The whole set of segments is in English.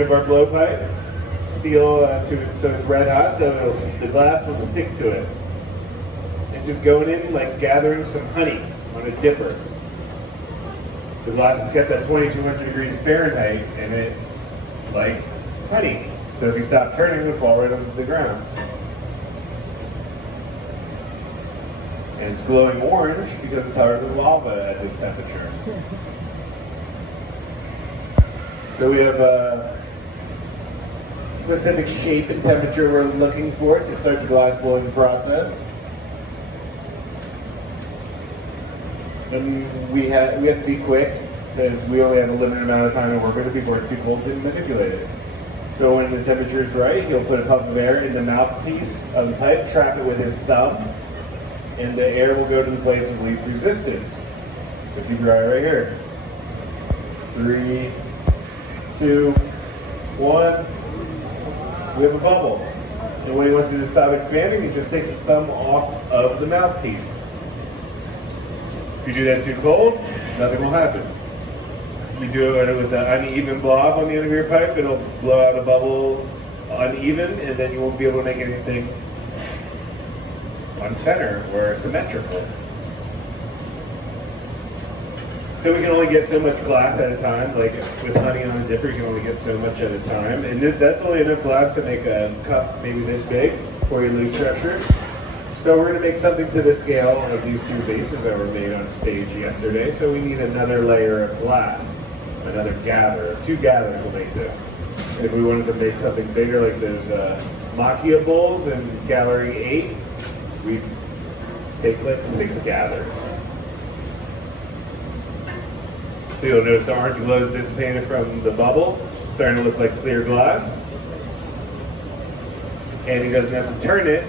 of our blowpipe, steel so it's red hot, so the glass will stick to it. And just going in like gathering some honey on a dipper. The glass is kept at 2200 degrees Fahrenheit, and it's like honey. So if you stop turning, it will fall right onto the ground. And it's glowing orange because it's already lava at this temperature. So we have a specific shape and temperature we're looking for to start the glass blowing process. And we have to be quick because we only have a limited amount of time to work with it before it's too cold to manipulate it. So when the temperature is right, he'll put a puff of air in the mouthpiece of the pipe, trap it with his thumb, and the air will go to the place of least resistance. So keep your eye right here. 3, 2, 1. We have a bubble. And when he wants it to stop expanding, he just takes his thumb off of the mouthpiece. If you do that too cold, nothing will happen. If you do it with an uneven blob on the end of your pipe, it'll blow out a bubble uneven, and then you won't be able to make anything on center or symmetrical. So we can only get so much glass at a time. Like with honey on a dipper, you can only get so much at a time. And that's only enough glass to make a cup maybe this big for your loose structure. So we're going to make something to the scale of these two vases that were made on stage yesterday. So we need another layer of glass, another gather. 2 gathers will make this. If we wanted to make something bigger like those macchia bowls in Gallery 8, we'd take like 6 gathers. So you'll notice the orange glow is dissipated from the bubble, starting to look like clear glass. And he doesn't have to turn it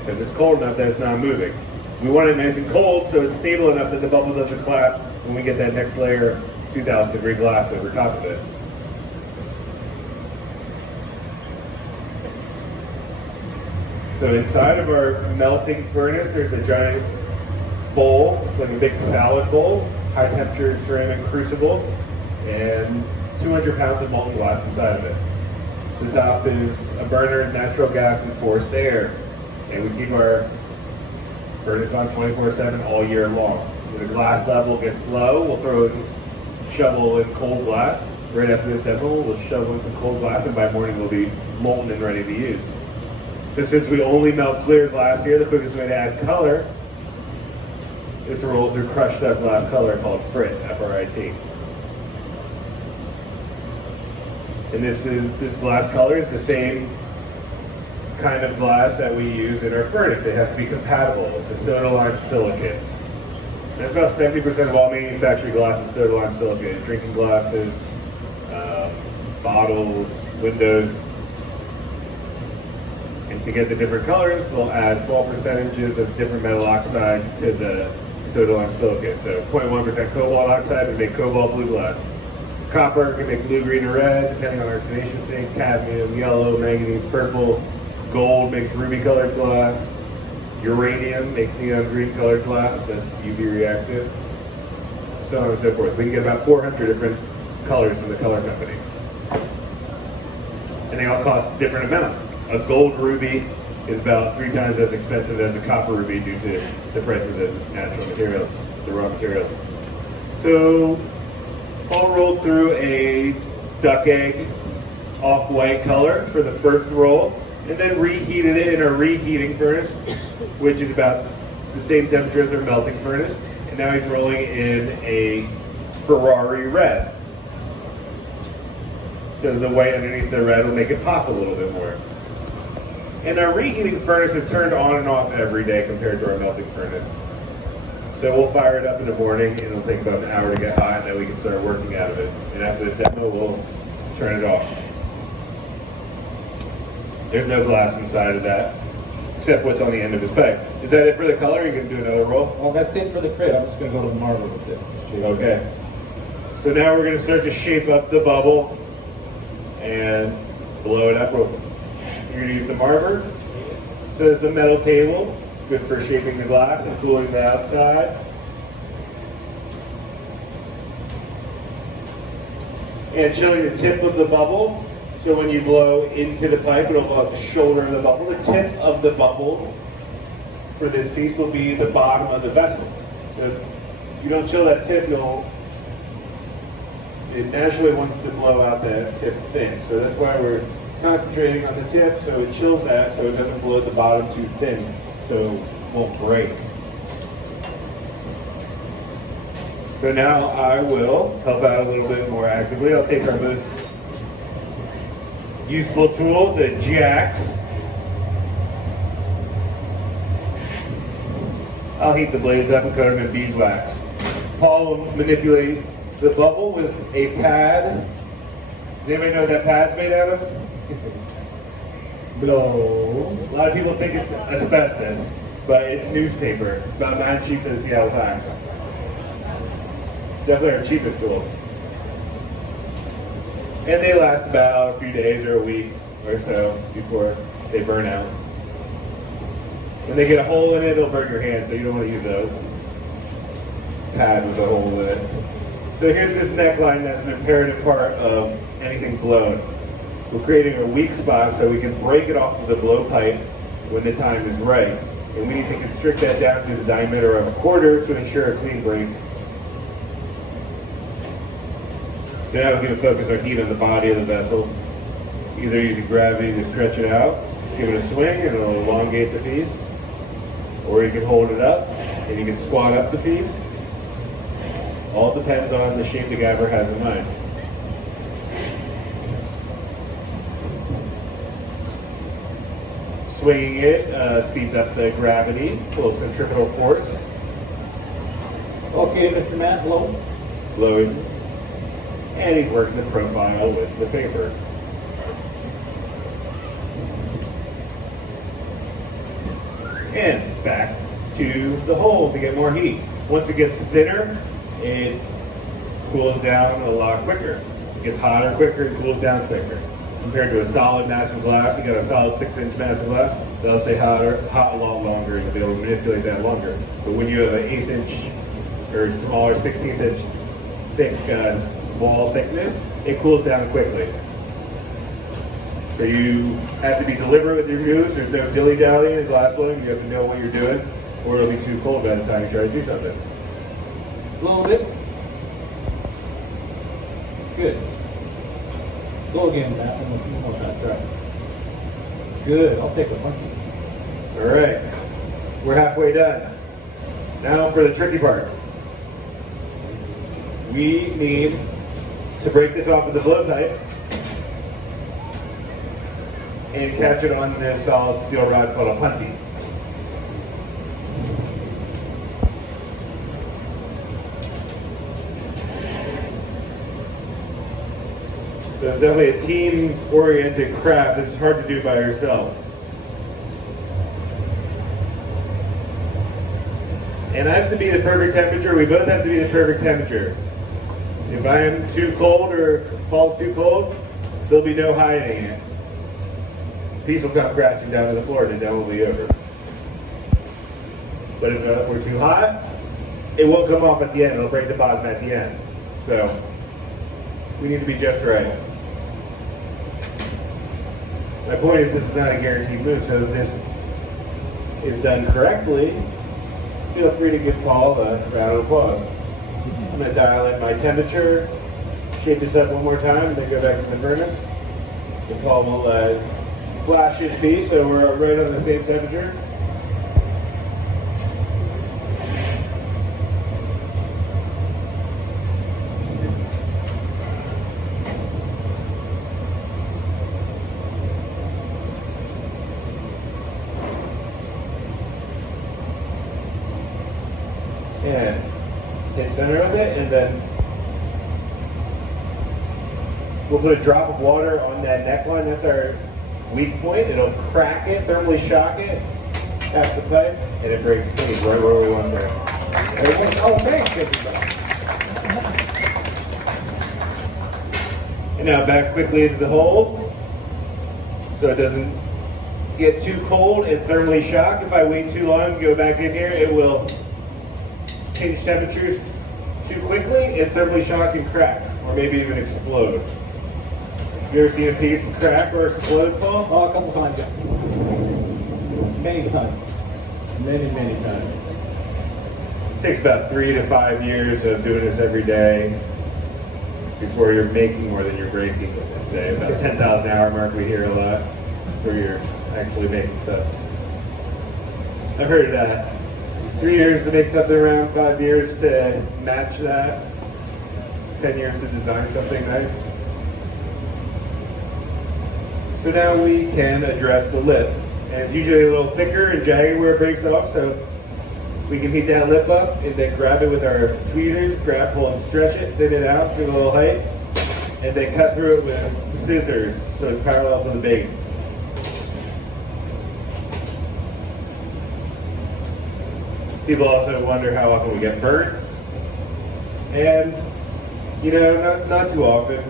because it's cold enough that it's not moving. We want it nice and cold so it's stable enough that the bubble doesn't clap when we get that next layer of 2000 degree glass over top of it. So inside of our melting furnace, there's a giant bowl. It's like a big salad bowl, high temperature ceramic crucible, and 200 pounds of molten glass inside of it. The top is a burner of natural gas and forced air. And we keep our furnace on 24/7 all year long. When the glass level gets low, we'll throw a shovel in cold glass. Right after this demo, we'll shovel in some cold glass, and by morning we'll be molten and ready to use. So since we only melt clear glass here, the quickest way to add color is to roll through crushed up glass color called frit, F-R-I-T. And this glass color is the same kind of glass that we use in our furnace. It has to be compatible. It's a soda lime silicate. That's about 70% of all manufactured glass is soda lime silicate. Drinking glasses, bottles, windows. And to get the different colors, we'll add small percentages of different metal oxides to the soda lime silicate. So 0.1% cobalt oxide would make cobalt blue glass. Copper can make blue, green, or red, depending on our oxidation state. Cadmium, yellow, manganese, purple. Gold makes ruby colored glass. Uranium makes neon green colored glass, that's UV reactive. So on and so forth. We can get about 400 different colors from the color company. And they all cost different amounts. A gold ruby is about 3 times as expensive as a copper ruby due to the price of the natural materials, the raw materials. So all rolled through a duck egg off-white color for the first roll, and then reheated it in a reheating furnace, which is about the same temperature as our melting furnace. And now he's rolling in a Ferrari red. So the white underneath the red will make it pop a little bit more. And our reheating furnace is turned on and off every day compared to our melting furnace. So we'll fire it up in the morning, and it'll take about an hour to get hot, and then we can start working out of it. And after this demo, we'll turn it off. There's no glass inside of that, except what's on the end of his pipe. Is that it for the color? You can do another roll? Well, that's it for the frit. I'm just going to go to the marble with it. Okay. So now we're going to start to shape up the bubble and blow it up. You're going to use the marber. So it's a metal table. It's good for shaping the glass and cooling the outside. and chilling the tip of the bubble. So when you blow into the pipe, it'll blow up the shoulder of the bubble. The tip of the bubble for this piece will be the bottom of the vessel. If you don't chill that tip, it naturally wants to blow out that tip thin. So that's why we're concentrating on the tip, so it chills that, so it doesn't blow the bottom too thin, so it won't break. So now I will help out a little bit more actively. I'll take our most useful tool, the jacks. I'll heat the blades up and coat them in beeswax. Paul will manipulate the bubble with a pad. Does anybody know what that pad's made out of? Blow. A lot of people think it's asbestos, but it's newspaper. It's about 9 sheets of the Seattle Times. Definitely our cheapest tool. And they last about a few days or a week or so before they burn out. When they get a hole in it, it'll burn your hand, so you don't want to use a pad with a hole in it. So here's this neckline that's an imperative part of anything blown. We're creating a weak spot so we can break it off of the blow pipe when the time is right. And we need to constrict that down to the diameter of a quarter to ensure a clean break. So now we're going to focus our heat on the body of the vessel, either using gravity to stretch it out, give it a swing and it'll elongate the piece, or you can hold it up and you can squat up the piece. All depends on the shape the gabber has in mind. Swinging it speeds up the gravity, a little centripetal force. Okay, Mr. Matt, blow. Blowing. And he's working the profile with the paper. And back to the hole to get more heat. Once it gets thinner, it cools down a lot quicker. It gets hotter quicker, it cools down quicker. Compared to a solid mass of glass, you got a solid 6-inch mass of glass, they'll stay hot a lot longer, and they'll manipulate that longer. But when you have an 1/8 inch or smaller 16th inch thick wall thickness, it cools down quickly. So you have to be deliberate with your moves. There's no dilly-dally in glass blowing. You have to know what you're doing, or it'll be too cold by the time you try to do something. Blow a bit. Good. Go again, Matt. One more time. Try. Good. I'll take a punch. All right, we're halfway done. Now for the tricky part. We need to break this off of the blow pipe and catch it on this solid steel rod called a punty. So it's definitely a team-oriented craft. It's hard to do by yourself. And I have to be the perfect temperature. We both have to be the perfect temperature. If I am too cold or Paul's too cold, there'll be no hiding it. The piece will come crashing down to the floor and the demo will be over. But if we're too hot, it won't come off at the end. It'll break the bottom at the end. So we need to be just right. My point is, this is not a guaranteed move, so if this is done correctly, feel free to give Paul a round of applause. I'm going to dial in my temperature, shake this up one more time, and then go back to the furnace. And Paul will flash his piece, so we're right on the same temperature. And hit center with it, and then we'll put a drop of water on that neckline. That's our weak point. It'll crack it, thermally shock it, tap the pipe, and it breaks clean right where we want there. Oh, thanks, everybody. And now back quickly into the hole, so it doesn't get too cold and thermally shock. If I wait too long, go back in here, it will change temperatures too quickly and thermally shock and crack. or maybe even explode. You ever seen a piece crack or explode, Paul? Oh, a couple times, yeah. Many times. Many times. It takes about 3 to 5 years of doing this every day before you're making more than you're breaking, let's say. About 10,000 hour mark we hear a lot, where you're actually making stuff. I've heard that. 3 years to make something around, 5 years to match that, 10 years to design something nice. So now we can address the lip. And it's usually a little thicker and jagged where it breaks off, so we can heat that lip up and then grab it with our tweezers, grab, pull, and stretch it, thin it out, give it a little height, and then cut through it with scissors so it's parallel to the base. People also wonder how often we get burnt. And, you know, not too often.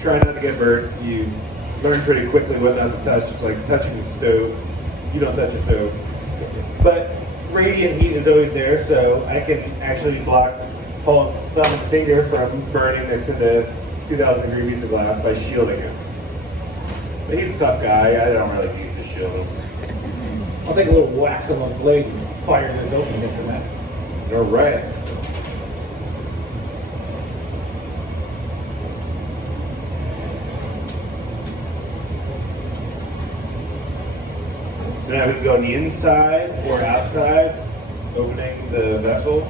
Try not to get burnt. You learn pretty quickly what not to touch, like touching the stove. You don't touch a stove. But radiant heat is always there, so I can actually block Paul's thumb and finger from burning next to the 2,000 degree piece of glass by shielding him. But he's a tough guy. I don't really need to shield him. I'll take a little wax on the blade and fire it open after that. All right. So now we can go on the inside or outside, opening the vessel.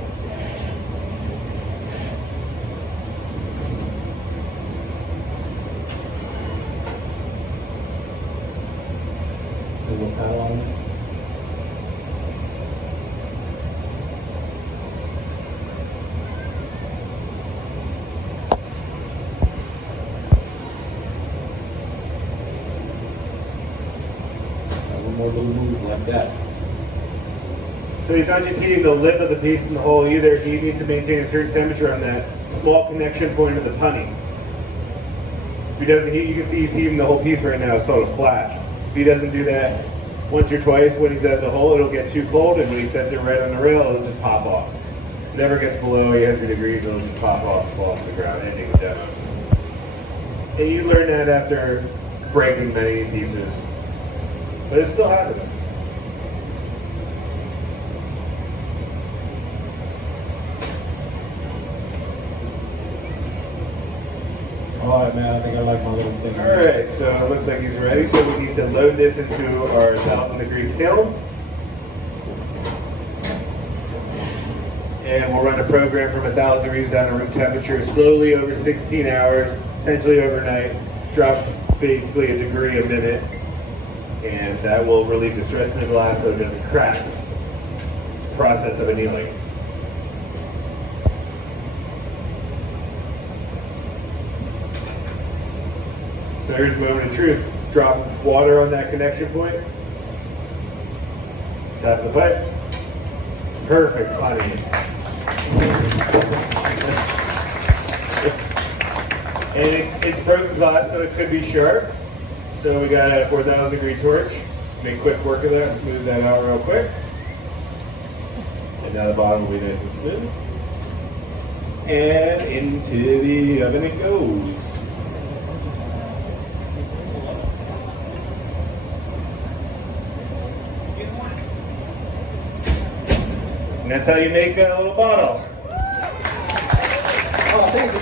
A little paddle on it. More little move like that. So he's not just heating the lip of the piece in the hole either. He needs to maintain a certain temperature on that small connection point of the punny. If he doesn't heat, you can see he's heating the whole piece right now. It's called a flash. If he doesn't do that once or twice when he's at the hole, it'll get too cold, and when he sets it right on the rail, it'll just pop off. It never gets below 800 degrees, it'll just pop off and fall off the ground, ending the demo. And you learn that after breaking many pieces. But it still happens. All right, man, I think I like my little thing. All right, so it looks like he's ready. So we need to load this into our 1,000 degree kiln. And we'll run a program from 1,000 degrees down to room temperature slowly over 16 hours, essentially overnight. Drops basically a degree a minute. And that will relieve the stress in the glass so it doesn't crack. Process of annealing. So here's the moment of truth. Drop water on that connection point. Tap the pipe. Perfect honey. And it's broken glass, so it could be sharp. So we got a 4,000 degree torch. Make quick work of that, smooth that out real quick. And now the bottom will be nice and smooth. And into the oven it goes. And that's how you make that little bottle. Oh, thank you.